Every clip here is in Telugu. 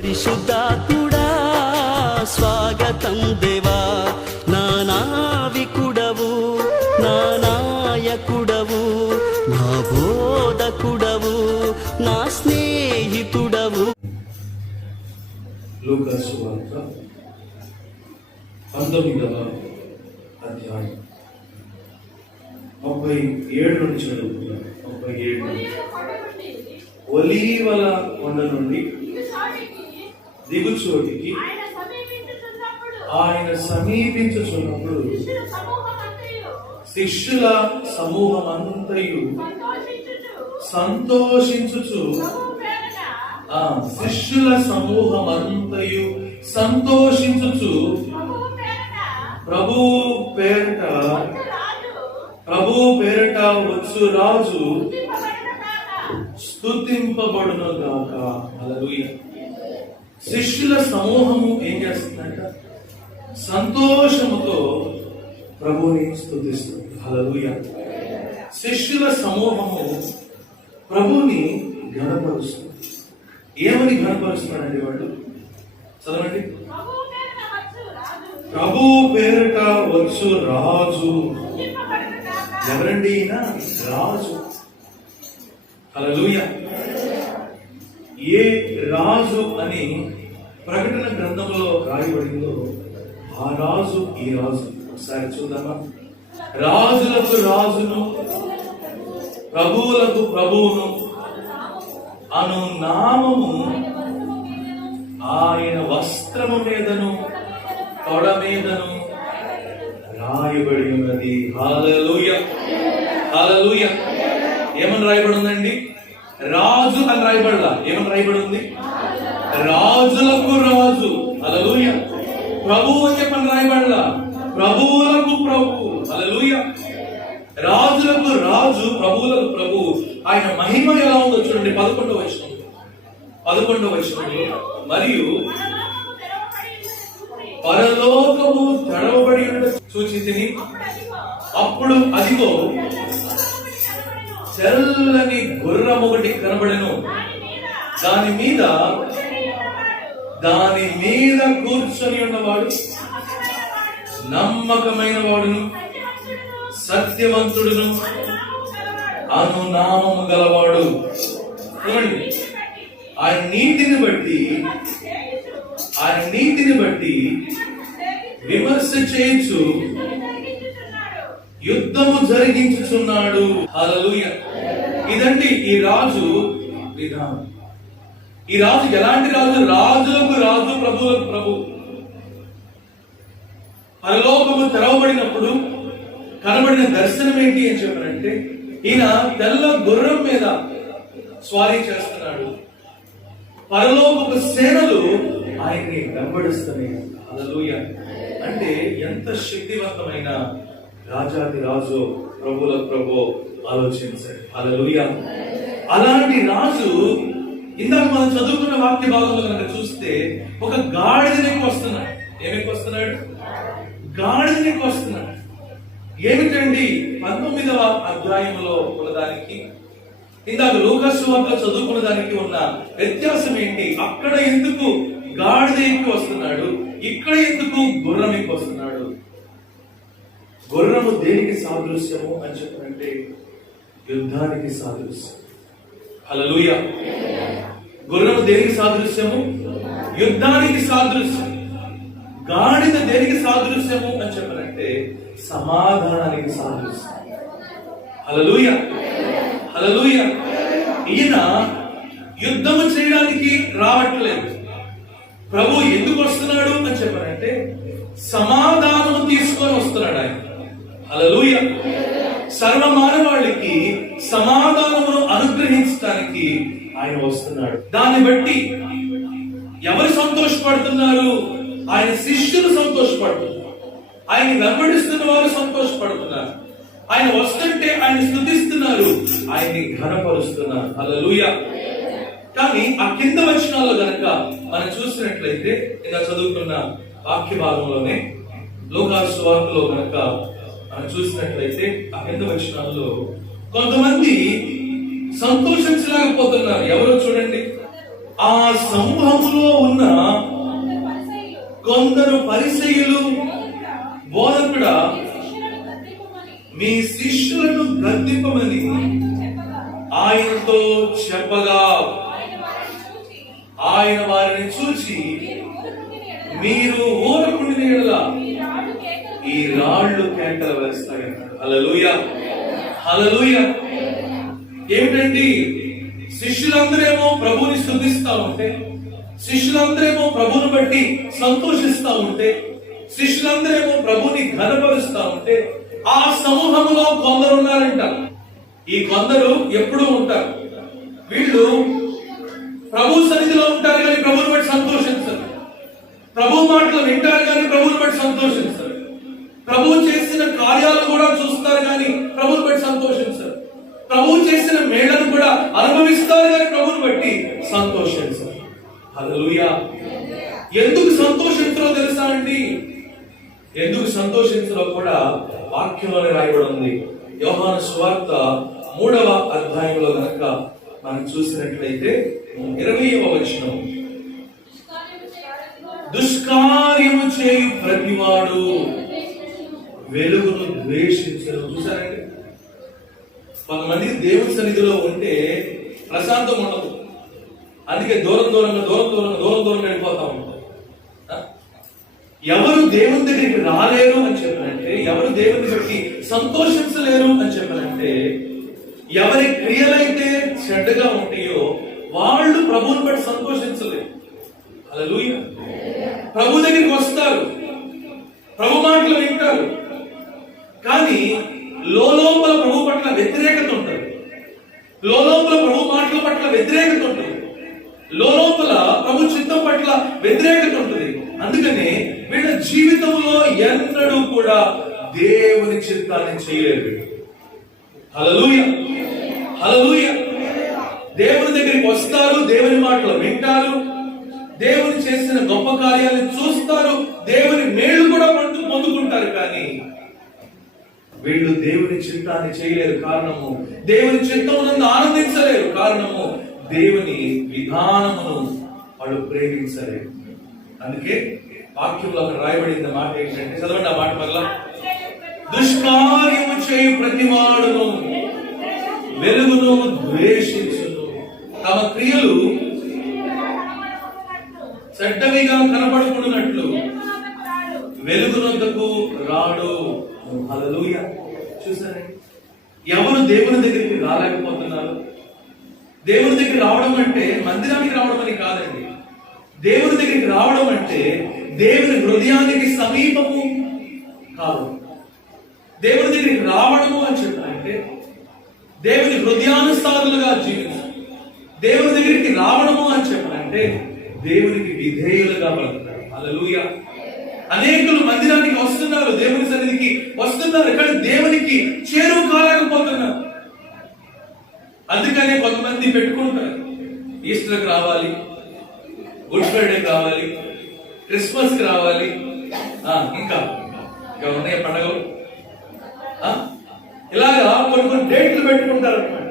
పరిశుద్ధాత్ముడా స్వాగతం దేవా, నా నావికుడవు, నా నాయకుడవు, నా బోధకుడవు, నా స్నేహితుడవు. లూకా సువార్త 19వ అధ్యాయం 37 నుంచి చదువుతున్నాను. 37 ఒలీవల కొండ నుండి దిగుచోటికి ఆయన సమీపించుచున్నప్పుడు శిష్యుల సమూహమంతయు సంతోషించుచు శిష్యుల సమూహమంతయు సంతోషించుచు ప్రభువు పేరట వచ్చు రాజు స్తుతింపబడును గాక. హల్లెలూయా. శిష్యుల సమూహము ఏం చేస్తుందంట? సంతోషముతో ప్రభువుని స్తుతిస్తుంది. హల్లెలూయా. శిష్యుల సమూహము ప్రభువుని ఘనపరుస్తుంది. ఏమని ఘనపరుస్తున్నాడండి వాళ్ళు? చదవండి. ప్రభు పేరట వచ్చు రాజు. ఎవరండి ఈయన? రాజు. హల్లెలూయా. ఏ రాజు అని ప్రకటన గ్రంథంలో రాయబడిందో ఆ రాజు ఈ రాజు. ఒకసారి చూద్దామా? రాజులకు రాజును, ప్రభువులకు ప్రభువును అను నామము ఆయన వస్త్రము మీదను తొడ మీదను రాయబడి ఉన్నది. హల్లెలూయా. హల్లెలూయా. ఏమని రాయబడి ఉందండి? రాజు అని రాయబడలా. ఏమని రాయబడి ఉంది? రాజులకు రాజు. హల్లెలూయా. ప్రభువు అని చెప్పని రాయబడలా. ప్రభువులకు ప్రభువు. హల్లెలూయా. రాజులకు రాజు, ప్రభువులకు ప్రభువు. ఆయన మహిమ ఎలా ఉందో చూడండి. 11వ వచనంలో మరియు పరలోకము తెరవబడి చూచితిని, అప్పుడు అదిగో తెల్లని గుర్రం ఒకటి కనబడెను. దాని మీద కూర్చొని ఉన్నవాడు నమ్మకమైన వాడును, సత్యవంతుడును, అను నామము గలవాడు. చూడండి, ఆయన నీతిని బట్టి విమర్శ చేయించు యుద్ధము జరిగించుచున్నాడు. హల్లెలూయా. ఇదండి ఈ రాజు విధానం. ఈ రాజు ఎలాంటి రాజు? రాజులకు రాజు, ప్రభువులకు ప్రభు. పరలోకము తెరవబడినప్పుడు కనబడిన దర్శనం ఏంటి అని చెప్పారంటే, ఈయన తెల్ల గుర్రం మీద స్వారీ చేస్తున్నాడు. పరలోకపు సేనలు ఆయన్ని వెంబడిస్తున్నాయి. హల్లెలూయా. అంటే ఎంత శక్తివంతమైన రాజాది రాజు, ప్రభుల ప్రభు ఆలోచించండి. హల్లెలూయా. అలాంటి రాజు ఇందాక మనం చదువుకున్న వాక్య భాగంలో కనుక చూస్తే ఒక గాడిదనికి వస్తున్నాడు. ఏమికి వస్తున్నాడు? గాడిదనికి వస్తున్నాడు. ఏమిటండి 19వ అధ్యాయంలో ఉన్నదానికి ఇందాక లూకా సువార్తలో చదువుకున్న దానికి ఉన్న వ్యత్యాసం ఏంటి? అక్కడ ఎందుకు గాడిద ఎక్కి వస్తున్నాడు, ఇక్కడ ఎందుకు గుర్రం ఎక్కి వస్తున్నాడు? గుర్రము దేనికి సాదృశ్యము అని చెప్పారంటే యుద్ధానికి సాదృశ్యం. హల్లెలూయా. గుర్రము దేనికి సాదృశ్యము? యుద్ధానికి సాదృశ్యం. గాడిద దేనికి సాదృశ్యము అని చెప్పారంటే సమాధానానికి సాదృశ్యం. హల్లెలూయా. హల్లెలూయా. ఈయన యుద్ధము చేయడానికి రావట్లేదు. ప్రభు ఎందుకు వస్తున్నాడు అని చెప్పారంటే సమాధానము తీసుకొని వస్తున్నాడు ఆయన. హల్లెలూయా. సర్వమానవాళికి సమాధానమును అనుగ్రహించడానికి ఆయన వస్తున్నాడు. దాన్ని బట్టి ఎవరు సంతోషపడుతున్నారు? ఆయన శిష్యులు సంతోషపడుతున్నారు. ఆయన వెంబడిస్తున్న వారు సంతోషపడుతున్నారు. ఆయన వస్తుంటే ఆయన స్తుతిస్తున్నారు, ఆయన్ని ఘనపరుస్తున్నారు. హల్లెలూయా. కానీ ఆ కింద వచనాల్లో గనక మనం చూసినట్లయితే ఇలా చదువుకున్న వాక్య భాగంలోనే లూకా సువార్తలో గనక మనం చూసినట్లయితే ఆ కింద వచనాల్లో కొంతమంది సంతోషించలేకపోతున్నారు. ఎవరో చూడండి, ఆ సమూహములో ఉన్న కొందరు పరిసయ్యులు బోధకుడా మీ శిష్యులను గద్దింపమని ఆయనతో చెప్పగా ఆయన వారిని చూచి మీరు ఊరకుండిన యెడల ఈ రాళ్ళు కేకలు వేస్తాయన్నాడు. హల్లెలూయా, హల్లెలూయా. ఏమిటండి, శిష్యులందరేమో ప్రభువుని స్తుతిస్తా ఉంటే, శిష్యులందరేమో ప్రభువుని బట్టి సంతోషిస్తా ఉంటే, శిష్యులందరేమో ప్రభువుని ఘనపరుస్తా ఉంటే, ఆ సమూహంలో కొందరు ఉన్నారంట. ఈ కొందరు ఎప్పుడూ ఉంటారు. వీళ్ళు ప్రభు సన్నిధిలో ఉంటారు కానీ ప్రభువుని బట్టి సంతోషించరు. ప్రభు మాటలు వింటారు కానీ ప్రభువుని బట్టి సంతోషించరు. ప్రభువు చేసిన కార్యాలు కూడా చూస్తారు కానీ ప్రభువుని బట్టి సంతోషించరు. ప్రభువు చేసిన మేళను కూడా అనుభవిస్తారు కానీ ప్రభువుని బట్టి సంతోషించరు. హల్లెలూయా. ఎందుకు సంతోషించరో తెలుసా అండి? ఎందుకు సంతోషించరో కూడా వాక్యంలోనే రాయబడి ఉంది. యోహాను సువార్త 3వ అధ్యాయంలో గనక మనం చూసినట్లయితే 20వ వచనం, దుష్కార్యము చేయు ప్రతివాడు వెలుగును ద్వేషించరు. చూసారండి, కొంతమంది దేవుని సన్నిధిలో ఉంటే ప్రశాంతం ఉండదు. అందుకే దూరంగా వెళ్ళిపోతా ఉంటారు. ఎవరు దేవుని దగ్గరికి రాలేరు అని చెప్పనంటే, ఎవరు దేవుని బట్టి సంతోషించలేరు అని చెప్పనంటే, ఎవరి క్రియలైతే చెడ్డగా ఉంటాయో వాళ్ళు ప్రభువుని బట్టి సంతోషించలేరు. హల్లెలూయా. ప్రభు దగ్గరికి వస్తారు, ప్రభు మాటలు వింటారు, కానీ లోపల ప్రభు పట్ల వ్యతిరేకత ఉంటుంది. లోపల ప్రభు మాటల పట్ల వ్యతిరేకత ఉంటుంది. లోపల ప్రభు చిత్తం పట్ల వ్యతిరేకత ఉంటుంది. అందుకనే వీళ్ళ జీవితంలో ఎన్నడూ కూడా దేవుని చిత్తాన్ని చేయలేరు. హల్లెలూయా, హల్లెలూయా. దేవుని దగ్గరికి వస్తారు, దేవుని మాటలు వింటారు, దేవుని చేసిన గొప్ప కార్యాలను చూస్తారు, దేవుని మేలు కూడా పొందుకుంటారు, కానీ వీళ్ళు దేవుని చిత్తాన్ని చేయలేరు. కారణము దేవుని చిత్తమునందు ఆనందించలేరు. కారణము దేవుని విధానమును వాళ్ళు ప్రేమించలేరు. అందుకే వాక్యంలో రాయబడిన మాట ఏంటంటే, చదవండి ఆ మాట వల్ల, దుష్కార్యము చేయు ప్రతివాడును వెలుగును ద్వేషించును, తమ క్రియలు చెడ్డవిగా కనబడుకున్నట్లు వెలుగునొద్దకు రాడు. హల్లెలూయా. చూసారండి, ఎవరు దేవుని దగ్గరికి రాలేకపోతున్నారు? దేవుని దగ్గరికి రావడం అంటే మందిరానికి రావడం అని కాదండి. దేవుని దగ్గరికి రావడం అంటే దేవుని హృదయానికి సమీపము కాదు. దేవుని దగ్గరికి రావడము అని చెప్పాలంటే దేవుని హృదయానుసారులుగా జీవించు. దేవుని దగ్గరికి రావడము అని చెప్పాలంటే దేవునికి విధేయులుగా బ్రతకాలి. హల్లెలూయా. అనేకులు మందిరానికి వస్తున్నారు, దేవుని సన్నిధికి వస్తున్నారు, కానీ దేవునికి చేరువ కాలేకపోతున్నారు. అందుకనే కొంతమంది పెట్టుకుంటారు, ఈస్టర్కి రావాలి, గుడ్ ఫ్రైడే కావాలి, క్రిస్మస్ కి రావాలి, ఇంకా ఉన్నాయి పండుగలు, ఇలాగా కొన్ని డేట్లు పెట్టుకుంటారు అన్నమాట.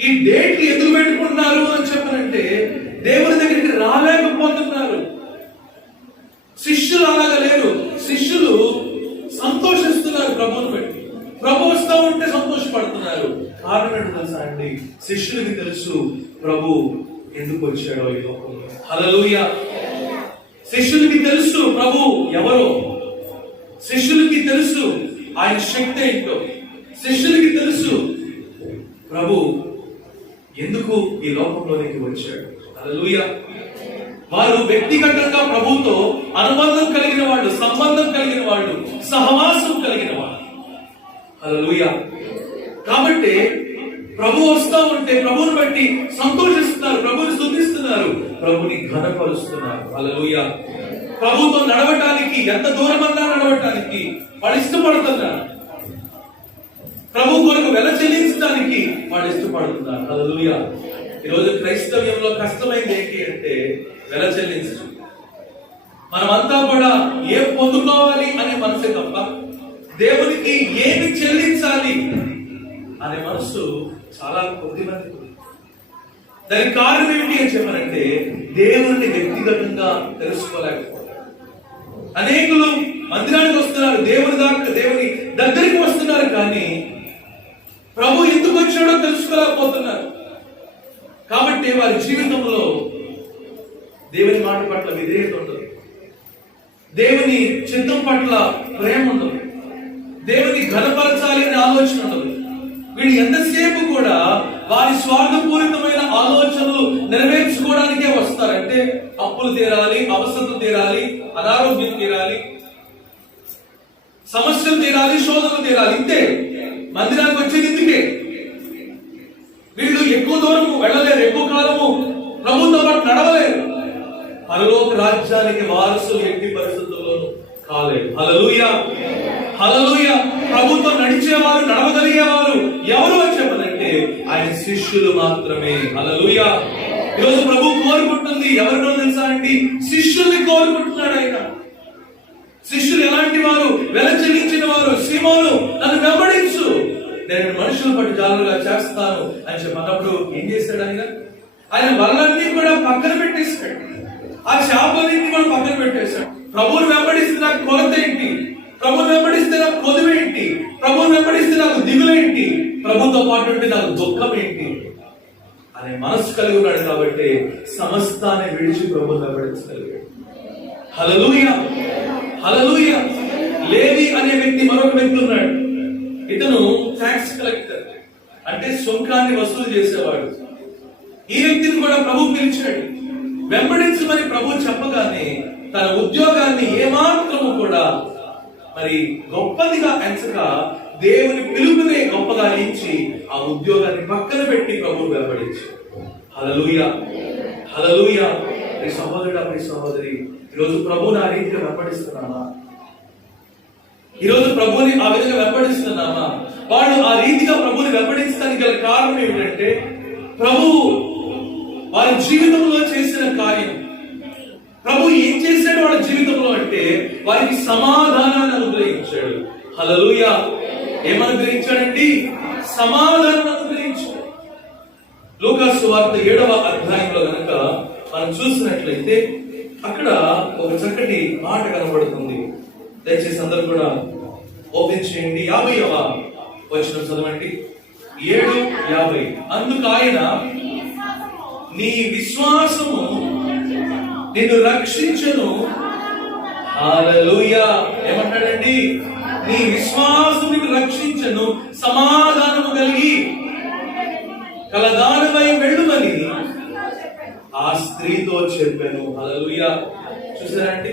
ఈ డేట్లు ఎందుకు పెట్టుకుంటున్నారు అని చెప్పనంటే దేవుని దగ్గరికి రాలేకపోతున్నారు. శిష్యులు అలాగా లేరు. శిష్యులు సంతోషిస్తున్నారు ప్రభువుని బట్టి. ప్రభు వస్తూ ఉంటే సంతోషపడుతున్నారు. కారణం ఏంటో తెలుసా అండి? శిష్యులకి తెలుసు ప్రభు ఎందుకు వచ్చాడో ఈ లోకంలో. హల్లెలూయా. శిష్యులకి తెలుసు ప్రభు ఎవరో. శిష్యులకి తెలుసు ఆయన శక్తి ఏంటో. శిష్యులకి తెలుసు ప్రభు ఎందుకు ఈ లోకంలోనికి వచ్చాడు. హల్లెలూయా. వారు వ్యక్తిగతంగా ప్రభుతో అనుబంధం కలిగిన వాళ్ళు, సంబంధం కలిగిన వాళ్ళు, సహవాసం కలిగిన వాళ్ళు. హల్లెలూయా. కాబట్టి ప్రభు వస్తా ఉంటే ప్రభువుని బట్టి సంతోషిస్తున్నారు, ప్రభువుని స్తుతిస్తున్నారు, ప్రభుని ఘనపరుస్తున్నారు. హల్లెలూయా. ప్రభుతో నడవటానికి ఎంత దూరమన్నా నడవటానికి వాళ్ళు ఇష్టపడుతున్నారు. ప్రభు కొరకు వెల చెల్లించడానికి వాళ్ళు ఇష్టపడుతున్నారు. హల్లెలూయా. ఈరోజు క్రైస్తవ్యంలో కష్టమైంది ఏంటి అంటే వెల చెల్లించడం. మనమంతా కూడా ఏం పొందుకోవాలి అనే మనసే తప్ప దేవునికి ఏమి చెల్లించాలి అనే మనసు చాలా కొద్ది మంది. దానికి కారణం ఏమిటి అని చెప్పారంటే దేవుని వ్యక్తిగతంగా తెలుసుకోలేకపోతారు. అనేకులు మందిరానికి వస్తున్నారు, దేవుని దగ్గరికి వస్తున్నారు, కానీ ప్రభు ఎందుకు వచ్చాడో తెలుసుకోలేకపోతున్నారు. కాబట్టి వారి జీవితంలో దేవుని మాట పట్ల విధేయత ఉండదు, దేవుని చిత్తం పట్ల ప్రేమ ఉండదు, దేవుని ఘనపరచాలి అనే ఆలోచన ఉండదు. వీళ్ళు ఎంతసేపు కూడా వారి స్వార్థపూరితమైన ఆలోచనలు నెరవేర్చుకోవడానికే వస్తారంటే అప్పులు తీరాలి, అవసరం తీరాలి, అనారోగ్యం తీరాలి, సమస్యలు తీరాలి, శోధనలు తీరాలి. ఇంతే మందిరానికి వచ్చేది ఇందుకే. వీళ్ళు ఎక్కువ దూరం వెళ్ళలేరు, ఎక్కువ కాలము ప్రభుత్వంతో పాటు నడవలేరు. పరలోక రాజ్యానికి వారసులు ఎట్టి పరిస్థితుల్లోనూ కాలేదు. హల్లెలూయా, హల్లెలూయా. ప్రభుత్వం నడిచేవారు, నడవగలిగేవారు ఎవరు అని చెప్పదంటే ఆయన శిష్యులు మాత్రమే. హల్లెలూయా. ఈరోజు ప్రభు కోరుకుంటుంది ఎవరినో తెలుసా అండి? శిష్యుల్ని కోరుకుంటున్నాడు ఆయన. శిష్యులు ఎలాంటి వారు? వెల చెల్లించిన వారు. సీమోను, నన్ను వెంబడించు, నేను మనుషుల పట్టు జాలుగా చేస్తాను అని చెప్పినప్పుడు ఏం చేశాడు ఆయన? ఆయన వలలన్నీ కూడా పక్కన పెట్టేశాడు, ఆ చేపలన్నీ కూడా పక్కన పెట్టేశాడు. ప్రభువుని వెంబడిస్తే నాకు కొరత ఏంటి? ప్రభువుని వెంబడిస్తే నాకు కొదువేంటి? ప్రభువుని వెంబడిస్తే నాకు దిగులేంటి? ప్రభుతో పాటు ఉంటే నాకు దుఃఖం ఏంటి అనే మనసు కలిగి ఉన్నాడు. కాబట్టి సమస్తాన్ని విడిచి ప్రభువుని వెంబడించగలిగాడు. హల్లెలూయా, హల్లెలూయా. లేవి అనే వ్యక్తి, మరొక వ్యక్తి ఉన్నాడు. ఇతను ట్యాక్స్ కలెక్టర్, అంటే సుంకాన్ని వసూలు చేసేవాడు. ఈ వ్యక్తిని కూడా ప్రభు పిలిచాడు. వెంబడించమని ప్రభు చెప్పగానే తన ఉద్యోగాన్ని ఏమాత్రము కూడా మరి గొప్పదిగా ఎంచక దేవుని పిలుపునే గొప్పగా ఎంచి ఆ ఉద్యోగాన్ని పక్కన పెట్టి ప్రభు వెంబడించాడు. హల్లెలూయా, హల్లెలూయా. ఈ సహోదరుడా, ఈ సహోదరి, ఈరోజు ప్రభువుని ఆ రీతిగా వెంబడిస్తున్నామా? ఈరోజు ప్రభువుని ఆ విధంగా వెంబడిస్తున్నామా? వాళ్ళు ఆ రీతిగా ప్రభువుని వెంబడించడానికి గల కారణం ఏమిటంటే ప్రభు వారి జీవితంలో చేసిన కార్యం. ప్రభు ఏం చేశాడు వాళ్ళ జీవితంలో అంటే వారికి సమాధానాన్ని అనుగ్రహించాడు. హల్లెలూయా. ఏమనుగ్రహించాడండి? సమాధానం అనుగ్రహించాడు. లూకాసు సువార్త 7వ అధ్యాయంలో గనక మనం చూసినట్లయితే అక్కడ ఒక చక్కటి మాట కనబడుతుంది. దయచేసి అందరూ కూడా ఓపెన్ చేయండి. 50వ వచనం చదవండి. 7:50. అందుకు ఆయన, నీ విశ్వాసము నిన్ను రక్షించును. హల్లెలూయా. ఏమంటాడండి? నీ విశ్వాసం నిన్ను రక్షించును, సమాధానము కలిగి కలదానమై వెళ్ళుమని ఆ స్త్రీతో చెప్పాను. హల్లెలూయా. చూసారండి,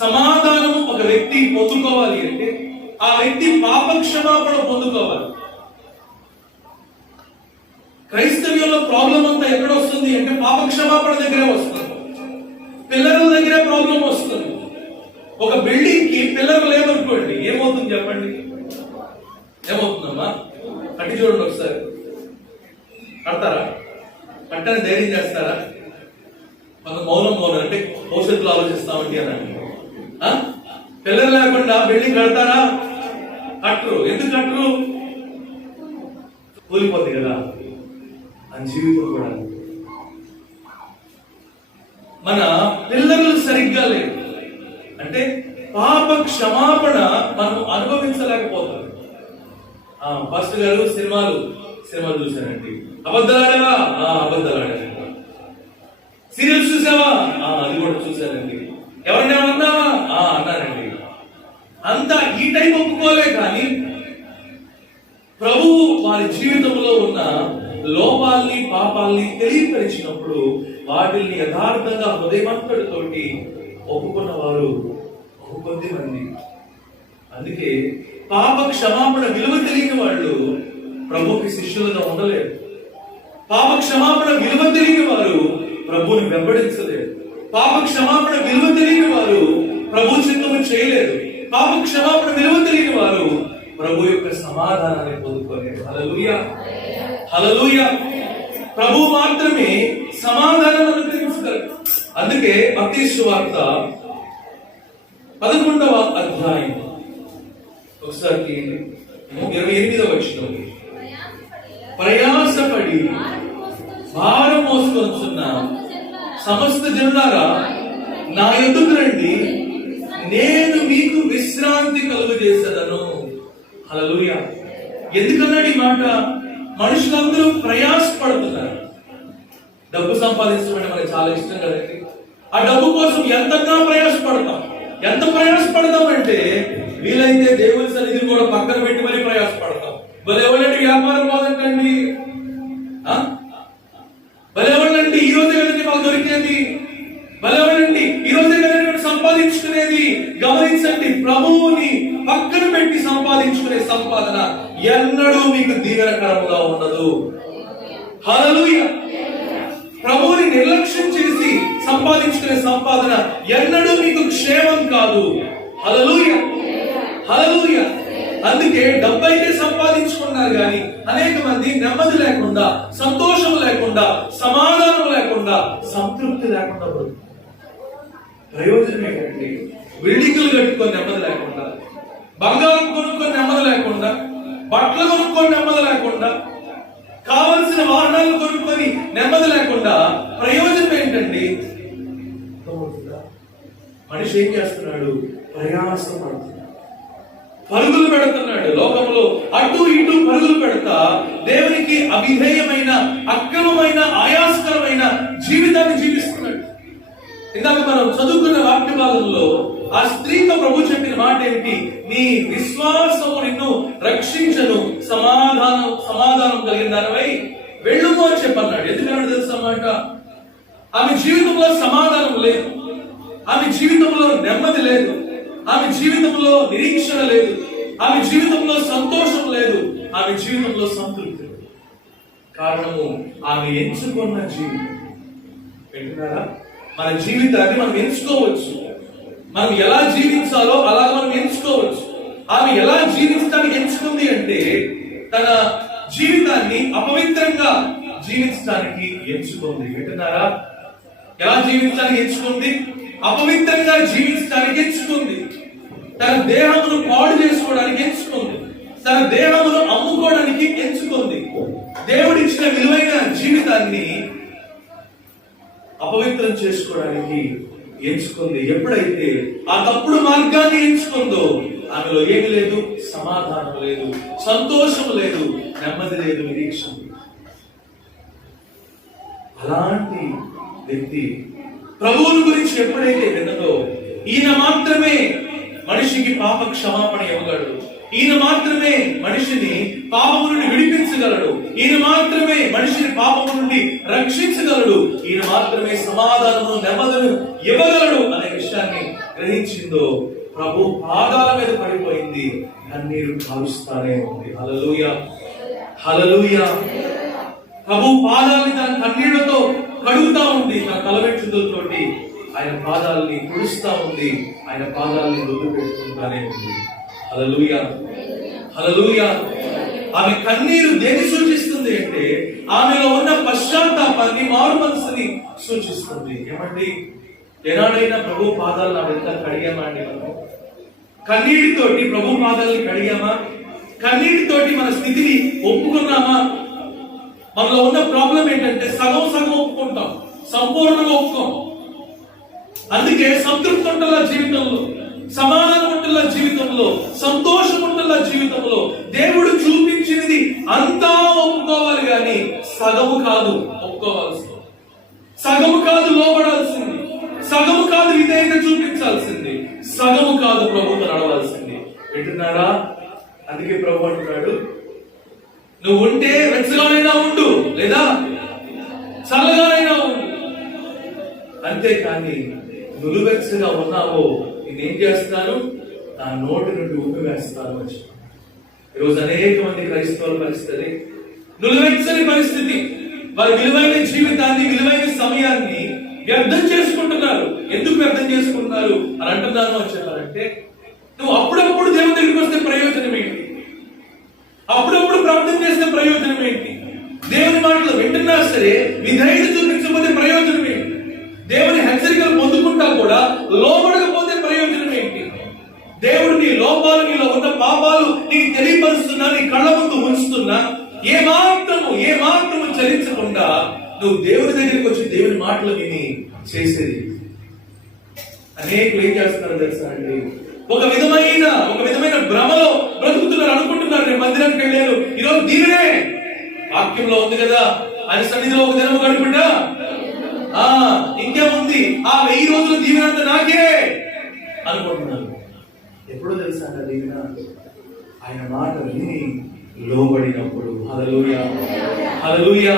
సమాధానము ఒక వ్యక్తి పొందుకోవాలి అంటే ఆ వ్యక్తి పాప క్షమాపణ పొందుకోవాలి. క్రైస్తవ్యంలో ప్రాబ్లం అంతా ఎక్కడ వస్తుంది అంటే పాప క్షమాపణ దగ్గరే వస్తుంది, పిల్లల దగ్గరే ప్రాబ్లం వస్తుంది. ఒక బిల్డింగ్ కి పిల్లలు లేవనుకోండి, ఏమవుతుంది చెప్పండి? ఏమవుతుందమ్మా? కట్టి చూడండి ఒకసారి. కడతారా? కట్టని ధైర్యం చేస్తారా? మన మౌనం అంటే భవిష్యత్తులో ఆలోచిస్తామండి అని అంటే పిల్లలు లేకుండా బిల్డింగ్ కడతారా? కట్టరు. ఎందుకు కట్టరు? కూలిపోతుంది కదా. అని జీవితం కూడా మన పిల్లలు సరిగ్గా లేదు అంటే పాప క్షమాపణ మనం అనుభవించలేకపోతాం. పాస్టర్ గారు సినిమాలు చూశానండి. అబద్ధాలాడేవా? అబద్ధాలాడాను. సీరియల్స్ చూసావా? అది కూడా చూశానండి. ఎవరైనా అన్నావా? అన్నానండి. అంతా ఈ టైం ఒప్పుకోలే. కానీ ప్రభు వారి జీవితంలో ఉన్న లోపాల్ని, పాపాల్ని తెలియపరిచినప్పుడు వాటిని యథార్థంగా హృదయమంతటితోటి ఒప్పుకున్న వారు కొద్ది మంది. అందుకే పాప క్షమాపణ విలువ తెలియని వాళ్ళు ప్రభుకి శిష్యులుగా ఉండలేరు. పాప క్షమాపణ విలువ తెలియని వారు ప్రభుని వెంబడించలేరు. పాప క్షమాపణ విలువ తెలియని వారు ప్రభు చిత్తము చేయలేరు. పాప క్షమాపణ విలువ తెలియని వారు ప్రభు యొక్క సమాధానాన్ని పొందుకోలేరు. హల్లెలూయా, హల్లెలూయా. ప్రభు మాత్రమే సమాధానం అనుగ్రహించగలరు. అందుకే మత్తయి సువార్త 11వ అధ్యాయం ఒకసారి 28వ వచనం, ప్రయాసపడి భారం మోసుకొనుచున్న సమస్త జనులారా నా ఎదుగు రండి, నేను మీకు విశ్రాంతి కలుగజేసేదను. హల్లెలూయా. ఎందుకన్నాడు ఈ మాట? మనుషులందరూ ప్రయాసపడుతున్నారు. డబ్బు సంపాదించడం అంటే మనకి చాలా ఇష్టం కదండి. ఆ డబ్బు కోసం ఎంతగా ప్రయాసపడతాం. ఎంత ప్రయాసపడతాం అంటే వీలైతే దేవుని సన్నిధిని కూడా పక్కన పెట్టి మరీ ప్రయాసపడతాం. భలేవాళ్ళండి వ్యాపారం కాదంటండి, భలేవాళ్ళండి ఈ రోజే కదండి మాకు దొరికేది, భలేవాళ్ళండి ఈ రోజే కదండి సంపాదించుకునేది. గమనించండి, ప్రభువుని పక్కన పెట్టి సంపాదించుకునే సంపాదన ఎన్నడూ మీకు దీవెనకరముగా ఉండదు. హల్లెలూయా. ప్రభువుని నిర్లక్ష్యం చేసి సంపాదించుకునే సంపాదన ఎన్నడూ మీకు క్షేమం కాదు. హల్లెలూయా, హల్లెలూయా. అందుకే డబ్బు అయితే సంపాదించుకున్నారు కానీ అనేక మంది నెమ్మది లేకుండా, సంతోషం లేకుండా, సమాధానం లేకుండా, సంతృప్తి లేకుండా బ్రతుకుతారు. ప్రయోజనం ఏంటంటే బిల్డింగులు కట్టుకొని నెమ్మది లేకుండా, బంగారం కొనుక్కొని నెమ్మది లేకుండా, బట్టలు కొనుక్కొని నెమ్మది లేకుండా, కావలసిన వాహనాలు కొనుక్కొని నెమ్మది లేకుండా ప్రయోజనం ఏంటండి? మనిషి ఏం చేస్తున్నాడు? ప్రయాసం పడుతున్నాడు, పరుగులు పెడుతున్నాడు. లోకంలో అటు ఇటు పరుగులు పెడతా దేవునికి అవిధేయమైన, అక్రమమైన, ఆయాస్కరమైన జీవితాన్ని జీవిస్తున్నాడు. ఇందాక మనం చదువుకున్న వాక్య భాగంలో ఆ స్త్రీతో ప్రభు చెప్పిన మాట ఏమిటి? నీ విశ్వాసము నిన్ను రక్షించను, సమాధానం కలిగిన దానివై వెళ్ళుము అని చెప్పన్నాడు. ఎందుకన్నాడు తెలుసా మాట? ఆమె జీవితంలో సమాధానం లేదు, ఆమె జీవితంలో నెమ్మది లేదు, ఆమె జీవితంలో నిరీక్షణ లేదు, ఆమె జీవితంలో సంతోషం లేదు, ఆమె జీవితంలో సంతృప్తి లేదు. కారణము ఆమె ఎంచుకున్న జీవితం. వింటున్నారా? మన జీవితాన్ని మనం ఎంచుకోవచ్చు. మనం ఎలా జీవించాలో అలా మనం ఎంచుకోవచ్చు. ఆమె ఎలా జీవించడానికి ఎంచుకుంది అంటే తన జీవితాన్ని అపవిత్రంగా జీవించడానికి ఎంచుకుంది. వింటున్నారా? ఎలా జీవించడానికి ఎంచుకుంది? అపవిత్రంగా జీవించడానికి ఎంచుకుంది. తన దేహమును పాడు చేసుకోవడానికి ఎంచుకుంది. తన దేహమును అమ్ముకోవడానికి ఎంచుకుంది. దేవుడిచ్చిన విలువైన జీవితాన్ని అపవిత్రం చేసుకోవడానికి ఎంచుకుంది. ఎప్పుడైతే ఆ తప్పుడు మార్గాన్ని ఎంచుకుందో ఆమెలో ఏమి లేదు? సమాధానం లేదు, సంతోషం లేదు, నెమ్మది లేదు, నిరీక్షణ. అలాంటి వ్యక్తి ప్రభువుని గురించి ఎప్పుడైతే విన్నదో, ఈయన మాత్రమే మనిషికి పాప క్షమాపణ ఇవ్వగలడు, ఈయన మాత్రమే మనిషిని పాపము నుండి విడిపించగలడు, ఈయన మాత్రమే మనిషిని పాపము నుండి రక్షించగలడు, ఈయన మాత్రమే సమాధానము, నెమ్మదిని ఇవ్వగలడు అనే విషయాన్ని గ్రహించిందో ప్రభు పాదాల మీద పడిపోయింది, కన్నీరు కారుస్తానే ఉంది. హల్లెలూయా, హల్లెలూయా. ప్రభు పాదాలని తన కన్నీళ్లతో కడుగుతా ఉంది, తన తలవెంట్రుకలతోటి ఆయన పాదాలని తుడుస్తా ఉంది, ఆయన పాదాలని వదిలి పెట్టుకుంటానే ఉంది. హల్లెలూయా, హల్లెలూయా. ఆమె కన్నీరు దేన్ని సూచిస్తుంది అంటే ఆమెలో ఉన్న పశ్చాత్తాపాన్ని, మారు మనసుని సూచిస్తుంది. ఏమండి, ఏనాడైనా ప్రభు పాదాలు నా వెంట కడిగామా అండి? మనం కన్నీటితోటి ప్రభు పాదాలని కడిగామా? కన్నీటితోటి మన స్థితిని ఒప్పుకున్నామా? మనలో ఉన్న ప్రాబ్లం ఏంటంటే సగం సగం ఒప్పుకుంటాం, సంపూర్ణంగా ఒప్పుకోం. అందుకే సంతృప్తి ఉంటుందా జీవితంలో, సమాధానం ఉంటుందా జీవితంలో, సంతోషం ఉంటుందా జీవితంలో. దేవుడు చూపించినది అంతా ఒప్పుకోవాలి కానీ సగము కాదు ఒప్పుకోవాల్సింది, సగము కాదు లోబడాల్సింది, సగము కాదు విధేయత చూపించాల్సింది, సగము కాదు ప్రభుతో నడవాల్సింది. వింటున్నారా? అందుకే ప్రభు అంటున్నాడు, నువ్వు ఉంటే వెచ్చగానైనా ఉండు, లేదా చల్లగానైనా ఉండు, అంతేకాని నులువెచ్చగా ఉన్నావో నేనేం చేస్తాను? నా నోటి నుండి ఉమ్మి వేస్తాను అని. ఈరోజు అనేక మంది క్రైస్తవుల పరిస్థితి నులువెచ్చని పరిస్థితి. వారి విలువైన జీవితాన్ని, విలువైన సమయాన్ని వ్యర్థం చేసుకుంటున్నారు. ఎందుకు వ్యర్థం చేసుకుంటున్నారు అని అంటున్నాను అని చెప్పారంటే, నువ్వు అప్పుడప్పుడు దేవుని దగ్గరికి వస్తే ప్రయోజనం ఏంటి? అప్పుడప్పుడు ప్రార్థన చేస్తే ప్రయోజనం ఏంటి? దేవుని మాటలు వింటున్నా సరే విధేయత చూపించకపోతే ప్రయోజనం ఏంటి? దేవుని హెచ్చరికలు పొందుకుంటా కూడా లోబడకపోతే ప్రయోజనం ఏంటి? దేవుడు నీ లోపాలు, నీలో ఉన్న పాపాలు నీకు తెలియపరుస్తున్నా, నీ కళ్ళ ముందు ఉంచుతున్నా, ఏ మాత్రము చలించకుండా నువ్వు దేవుని దగ్గరికి వచ్చి దేవుని మాటలు విని చేసేది. అనేకులు ఏం చేస్తున్నారు తెలుసా అండి, ఒక విధమైన భ్రమలో బ్రతుకుతున్నారు. అనుకుంటున్నారు నేను మందిరానికి వెళ్ళాను, ఈరోజు దీనినే వాక్యంలో ఉంది కదా, ఆయన సన్నిధిలో ఒక దినము గడుపుండా ఇంకేముంది, ఆ 1000 రోజులు దీవెనంత నాకే అనుకుంటున్నారు. ఎప్పుడో తెలుసా అంట దీవెన, ఆయన మాట విని లోబడినప్పుడు. హల్లెలూయా, హల్లెలూయా.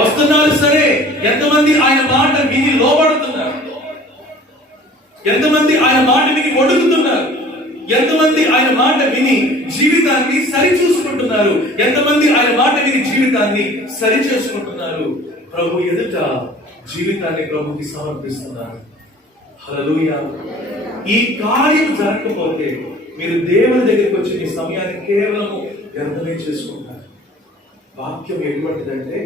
వస్తున్నారు సరే, ఎంతమంది ఆయన మాట విని లోబడుతున్నారు, ఎంతమంది ఆయన మాట విని ఒడుగుతున్నారు, ఎంతమంది ఆయన మాట విని జీవితాన్ని సరి చూసుకుంటున్నారు, ఎంతమంది ఆయన మాట విని జీవితాన్ని సరి చేసుకుంటున్నారు, ప్రభు ఎదుట జీవితాన్ని ప్రభుకి సమర్పిస్తున్నారు. హల్లెలూయా. ఈ కార్యం జరగకపోతే మీరు దేవుని దగ్గరికి వచ్చి మీ సమయాన్ని కేవలం వ్యర్థమే చేసుకుంటారు. వాక్యం ఎటువంటిదంటే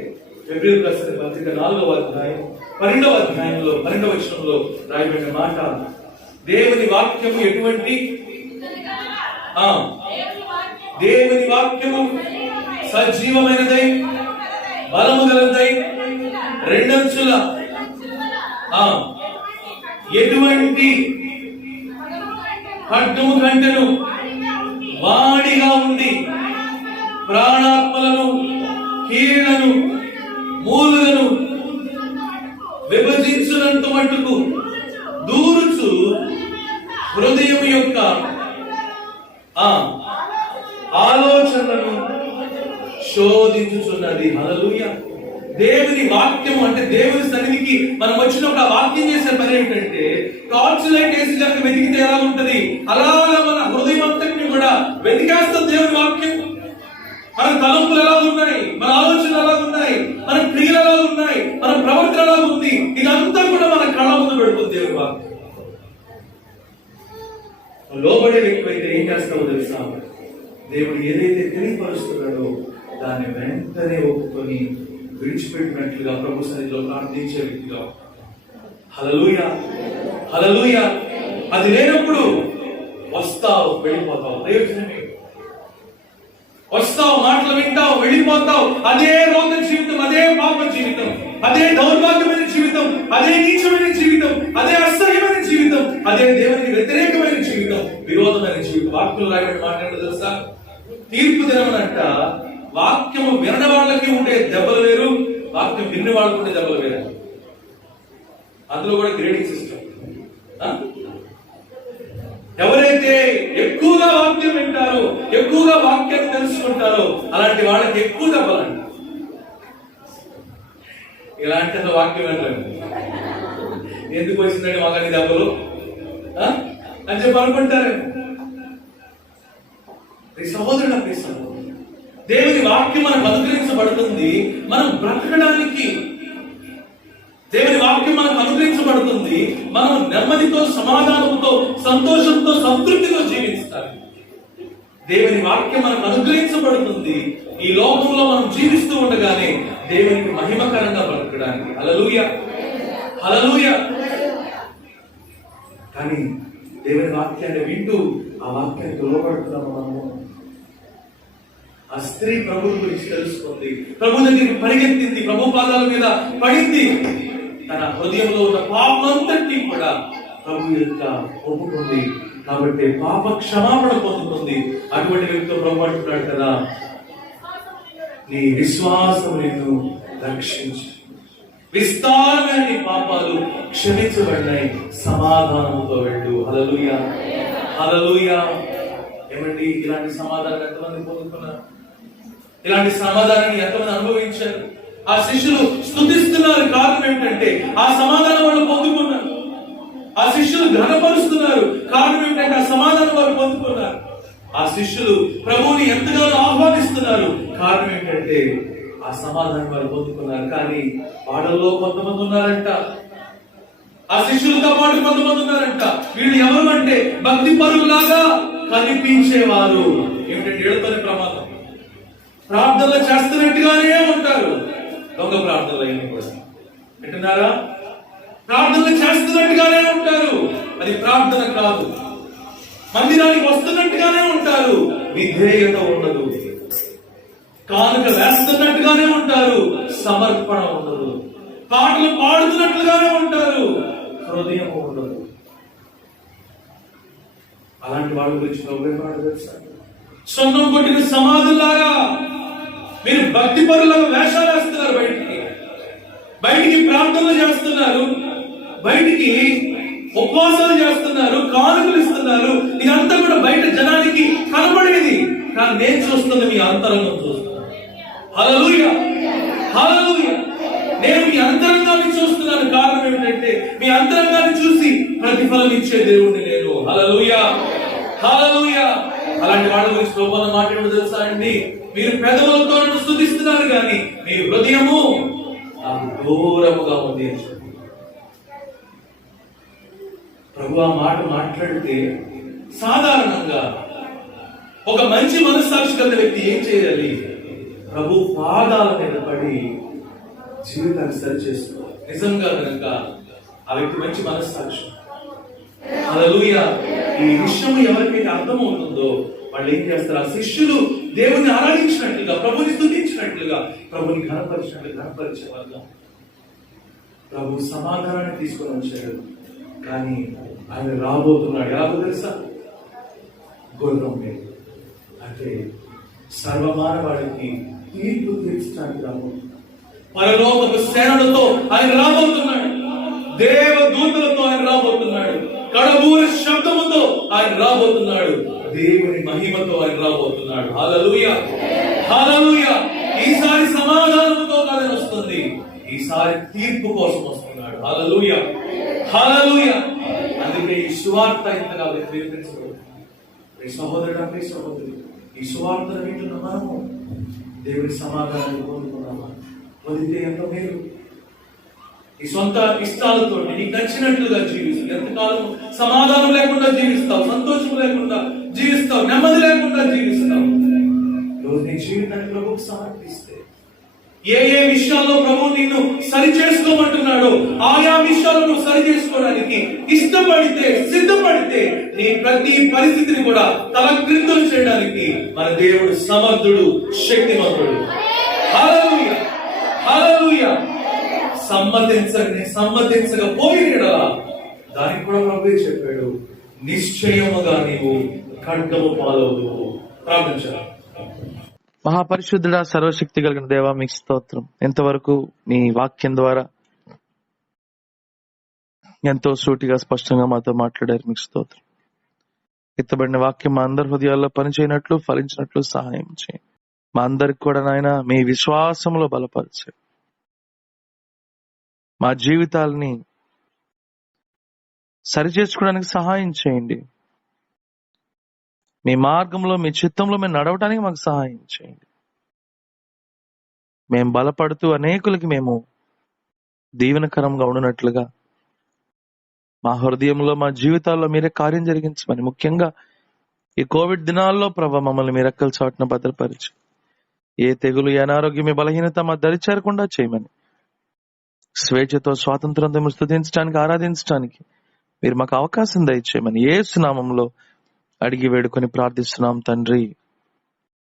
ఫిబ్రవరి రాసిన పత్రిక 4వ అధ్యాయం 12వ అధ్యాయంలో 12వ వచనంలో రాయబడిన మాట, దేవుని వాక్యము ఎటువంటి, దేవుని వాక్యము సజీవమైనదై బలము గలదై రెండంచుల ఎటువంటి ఖడ్గము కంటెను వాడిగా ఉండి ప్రాణాత్మలను కీళ్లను మూలులను విభజించునంత మట్టుకు దూరుచు హృదయం యొక్క ఆలోచనలను శోధించుచున్నది. హల్లెలూయా. దేవుని వాక్యం అంటే దేవుని సన్నిధికి మనం వచ్చినప్పుడు ఆ వాక్యం చేసే పని ఏంటంటే, టార్చ్ లైట్ వేసి కనుక వెతికితే ఎలా ఉంటది, అలాగా మన హృదయం అంతటిని కూడా వెతికేస్తాం దేవుని వాక్యం. మన తలంపులు ఎలా ఉన్నాయి, మన ఆలోచనలు ఎలా ఉన్నాయి, మన క్రియలు ఎలా ఉన్నాయి, మన ప్రవర్తన ఎలా ఉంది, ఇదంతా కూడా మన కళ్ళ ముందు పెడుతుంది దేవుని వాక్యం. లోబడే వ్యక్తి అయితే ఏం చేస్తామో తెలుసా, దేవుడు ఏదైతే తెలియపరుస్తున్నాడో దాన్ని వెంటనే ఒప్పుకొని విడిచిపెట్టినట్లుగా ప్రభు సన్నిధిలో ప్రార్థించే వ్యక్తిగా. హల్లెలూయా, హల్లెలూయా. అది లేనప్పుడు వస్తావు, వెళ్ళిపోతావు, ప్రయోజనమే. వస్తావు, మాటలు వింటావు, వెళ్ళిపోతావు. అదే రోగ జీవితం, అదే పాప జీవితం, అదే దౌర్భాగ్యమైన జీవితం, అదే నీచమైన జీవితం, అదే అసహ్యమైన జీవితం, అదే దేవునికి వ్యతిరేకమైన జీవితం, విరోధమైన జీవితం. వాక్యం రాయబడి మాట్లాడదు తెలుసా, తీర్పు దినమనంట వాక్యము వినని వాళ్ళకి ఉండే దెబ్బలు వేరు, వాక్యం విని వాళ్ళకి ఉండే దెబ్బలు వేరు. అందులో కూడా గ్రేడింగ్ సిస్టమ్. ఎవరైతే ఎక్కువగా వాక్యం వింటారో, ఎక్కువగా వాక్యాన్ని తెలుసుకుంటారో అలాంటి వాళ్ళకి ఎక్కువ దెబ్బలండి. ఇలాంటి వాక్యం వినలేదు, ఎందుకు వచ్చిందండి మాకు దెబ్బలు అని చెప్పి అనుకుంటారు. సహోదరుడు, దేవుని వాక్యం మనకు అనుగ్రహించబడుతుంది మనం బ్రతకడానికి. దేవుని వాక్యం మనకు అనుగ్రహించబడుతుంది మనం నెమ్మదితో, సమాధానంతో, సంతోషంతో, సంతృప్తితో జీవించాలి. దేవుని వాక్యం మనకు అనుగ్రహించబడుతుంది ఈ లోకంలో మనం జీవిస్తూ ఉండగానే దేవునికి మహిమకరంగా బ్రతకడానికి. హల్లెలూయా, హల్లెలూయా. కానీ దేవుని వాక్యాన్ని వింటూ ఆ వాక్యానికి లోబడుతున్నాము మనము. ఆ స్త్రీ ప్రభు గురించి తెలుసుకుంది, ప్రభు దగ్గరికి పరిగెత్తింది, ప్రభు పాదాల మీద పడింది, తన హృదయంలో ఉన్న పాపమంతటినీ కూడా ప్రభు యొక్క ఒప్పుకుంది. కాబట్టి పాప క్షమాపణ పొందుతుంది. అటువంటి వ్యక్తితో ప్రభు అంటున్నాడు కదా, నీ విశ్వాసం నిన్ను రక్షించు, విస్తారమైన నీ పాపాలు క్షమించబడినాయి, సమాధానంతో వెళ్ళు. హల్లెలూయా, హల్లెలూయా. ఏమండి, ఇలాంటి సమాధానం ఎంతమంది పొందుతున్నారు? ఇలాంటి సమాధానాన్ని ఎంతమంది అనుభవించారు? ఆ శిష్యులు స్తుతిస్తున్నారు, కారణం ఏంటంటే ఆ సమాధానం వాళ్ళు పొందుకున్నారు. ఆ శిష్యులు ఘనపరుస్తున్నారు, కారణం ఏంటంటే ఆ సమాధానం వాళ్ళు పొందుకున్నారు. ఆ శిష్యులు ప్రభువుని ఎంతగానో ఆహ్వానిస్తున్నారు, కారణం ఏంటంటే ఆ సమాధానం వాళ్ళు పొందుకున్నారు. కానీ వాళ్ళలో కొంతమంది ఉన్నారంట, ఆ శిష్యులతో పాటు కొంతమంది ఉన్నారంట. వీళ్ళు ఎవరు అంటే భక్తి పరులాగా కనిపించేవారు. ఏమిటంటే ఏడుతోనే ప్రమాదం. ప్రార్థనలు చేస్తున్నట్టుగానే ఉంటారు, దొంగ ప్రార్థనలు అయినా కూడా వింటున్నారా? ప్రార్థనలు చేస్తున్నట్టుగానే ఉంటారు, అది ప్రార్థన కాదు. మందిరానికి వస్తున్నట్టుగానే ఉంటారు, విధేయత ఉండదు. కానుక వేస్తున్నట్టుగానే ఉంటారు, సమర్పణ ఉండదు. పాటలు పాడుతున్నట్లుగానే ఉంటారు, హృదయం ఉండదు. అలాంటి వాళ్ళ గురించి నవ్వేవాడు తెలుసా? సొన్నం కొట్టిన సమాధులాగా మీరు భక్తి పరులాగా వేషాలు వేస్తున్నారు. బయటికి ప్రార్థనలు చేస్తున్నారు, బయటికి ఉపవాసాలు చేస్తున్నారు, కానుకలు ఇస్తున్నారు. ఇదంతా కూడా బయట జనానికి కనబడేది, కానీ నేను చూస్తుంది మీ అంతరంగం చూస్తున్నాను. హల్లెలూయా, హల్లెలూయా. నేను మీ అంతరంగాన్ని చూస్తున్నాను. కారణం ఏమిటంటే మీ అంతరంగాన్ని చూసి ప్రతిఫలం ఇచ్చే దేవుడిని నేను. హల్లెలూయా, హల్లెలూయా. అలాంటి వాళ్ళ గురించి లోపల మాట్లాడడం తెలుసా అండి? మీరు పెదవులతో స్తుతిస్తున్నారు, కానీ మీ హృదయము నాకు దూరముగా ఉంది అని చెప్పి ప్రభు ఆ మాట మాట్లాడితే, సాధారణంగా ఒక మంచి మనస్సాక్షి గల వ్యక్తి ఏం చేయాలి? ప్రభు పాదాల మీద పడి జీవితాన్ని సరి చేసుకోవాలి. నిజంగా కనుక ఆ వ్యక్తి మంచి మనస్సాక్షి. హల్లెలూయా. ఈ విషయం ఎవరికైతే అర్థమవుతుందో వాళ్ళు ఏం చేస్తారు? ఆ శిష్యులు దేవుని ఆరాధించినట్లుగా, ప్రభుని స్తుతించినట్లుగా, ప్రభుని కనపరిచేవాళ్ళ ప్రభు సమాధానాన్ని తీసుకొని వచ్చాడు. కానీ ఆయన రాబోతున్నాడు. ఎలాగో తెలుసా? గుర్రం మీద. అంటే సర్వమానవాడికి తీర్పు తీర్చడానికి రాబోతున్నాడు. పరలోకపు సేనలతో ఆయన రాబోతున్నాడు. దేవదూతలతో ఆయన రాబోతున్నాడు. కడబూర శబ్దముతో ఆయన రాబోతున్నాడు. దేవుని మహిమతో ఆయన రాబోతున్నాడు. హల్లెలూయా, హల్లెలూయా. ఈసారి సమాధానంతో కాదని వస్తుంది, ఈసారి తీర్పు కోసం వస్తున్నాడు. హల్లెలూయా, హల్లెలూయా. అందుకే ఈ సువార్త ఇంతగా వ్యతిరేకించబడుతుంది. ఈ సహోదరుడు, ఈ సహోదరి, ఈ సువార్తను వింటున్న మనము దేవుని సమాధానాన్ని పొందుకున్నామా? పొందితే ఎంత మేలు. ఈ సొంత ఇష్టాలతో నీకు నచ్చినట్లుగా జీవిస్తావు. ఎంతకాలం సమాధానం లేకుండా జీవిస్తావు, సంతోషం లేకుండా జీవిస్తావు, నెమ్మది లేకుండా జీవిస్తావు. రోజు నీ జీవితాన్ని ప్రభువుకు సమర్పిస్తే, ఏ ఏ విషయాల్లో ప్రభు నిన్ను సరి చేసుకోమంటున్నాడో ఆయా విషయాలను సరి చేసుకోవడానికి ఇష్టపడితే, సిద్ధపడితే, నీ ప్రతి పరిస్థితిని కూడా తల క్రిందలు చేయడానికి మన దేవుడు సమర్థుడు, శక్తిమంతుడు. హల్లెలూయా, హల్లెలూయా. సమ్మతించకపోయినా దానికి కూడా ప్రభువే చెప్పాడు, నిశ్చయముగా నీవు ఖడ్గము పాలవుదువు. ప్రార్థించాలి. మహాపరిశుద్ధుడా, సర్వశక్తి కలిగిన దేవా, మీకు స్తోత్రం. ఎంతవరకు మీ వాక్యం ద్వారా ఎంతో సూటిగా, స్పష్టంగా మాతో మాట్లాడారు. మీకు స్తోత్రం. ఎత్తబడిన వాక్యం మా అందరి హృదయాల్లో పనిచేయనట్లు, ఫలించినట్లు సహాయం చేయండి. మా అందరికి కూడా నాయన మీ విశ్వాసంలో బలపరిచే మా జీవితాలని సరిచేసుకోవడానికి సహాయం చేయండి. మీ మార్గంలో, మీ చిత్తంలో మేము నడవడానికి మాకు సహాయం చేయండి. మేము బలపడుతూ అనేకులకి మేము దీవెనకరంగా ఉండినట్లుగా మా హృదయంలో, మా జీవితాల్లో మీరే కార్యం జరిగించమని, ముఖ్యంగా ఈ కోవిడ్ దినాల్లో ప్రభు మమ్మల్ని మీ రెక్కల చాటున భద్రపరిచి ఏ తెగులు, ఏ అనారోగ్యం, మీ బలహీనత మా దరి చేరకుండా చేయమని, స్వేచ్ఛతో, స్వాతంత్రంతో మేము స్తుతించడానికి, ఆరాధించడానికి మీరు మాకు అవకాశం దయచేయమని యేసు నామములో అడిగి వేడుకొని ప్రార్థిస్తున్నాం తండ్రి,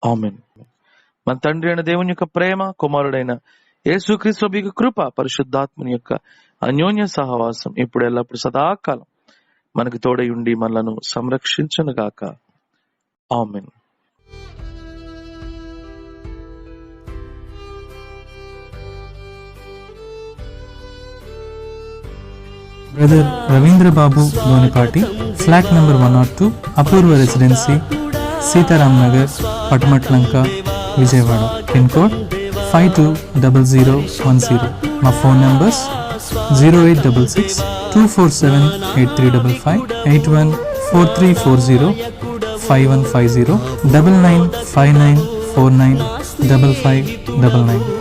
ఆమేన్. మన తండ్రి అయిన దేవుని యొక్క ప్రేమ, కుమారుడైన యేసుక్రీస్తు యొక్క కృప, పరిశుద్ధాత్మని యొక్క అన్యోన్య సహవాసం ఇప్పుడు ఎల్లప్పుడు సదాకాలం మనకు తోడై ఉండి మనలను సంరక్షించునుగాక. Amen. Brother Ravindra Babu Lonipati, flat number 102, Apoorva residency, Sitaram Nagar, Patamatlanka, Vijayawada. Pin code 520010. మా ఫోన్ నంబర్స్ 0866 247 8355, 814340 5150, 9959495599.